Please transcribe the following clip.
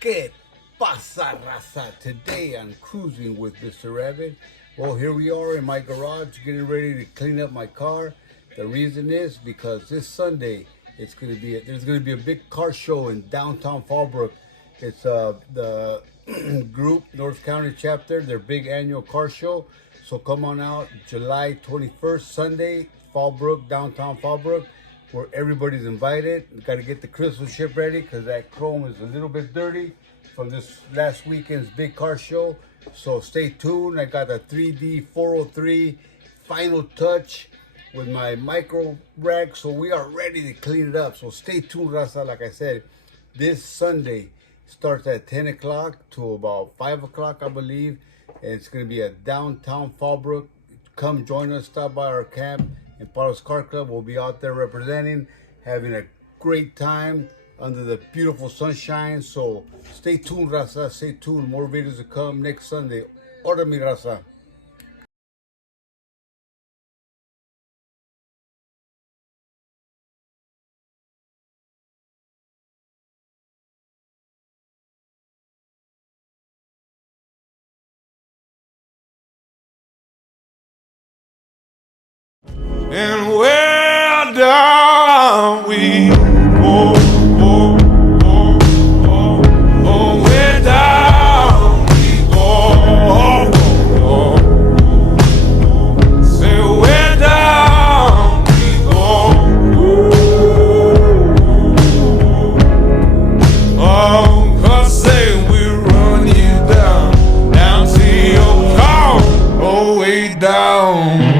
¿Qué pasa, raza? Today I'm cruising with Mr. Rabbit. Well, here we are in my garage getting ready to clean up my car. The reason is because this Sunday there's going to be a big car show in downtown Fallbrook. It's the Groupe North County chapter, their big annual car show. So come on out July 21st, Sunday, Fallbrook, downtown Fallbrook, where everybody's invited. You got to get the crystal ship ready because that chrome is a little bit dirty from this last weekend's big car show. So stay tuned. I got a 3D 403 final touch with my micro rack, so we are ready to clean it up. So stay tuned, raza. Like I said, this Sunday starts at 10 o'clock to about 5 o'clock, I believe. And it's going to be at downtown Fallbrook. Come join us, stop by our camp in Palos Car Club. We'll be out there representing, having a great time under the beautiful sunshine. So stay tuned, raza. Stay tuned. More videos to come next Sunday. Order mi, raza. And where down we go, oh, oh, oh, oh, where down we go, oh, oh, oh. Say where down we go, oh, 'cause say we run you down, down to your car, oh, way down.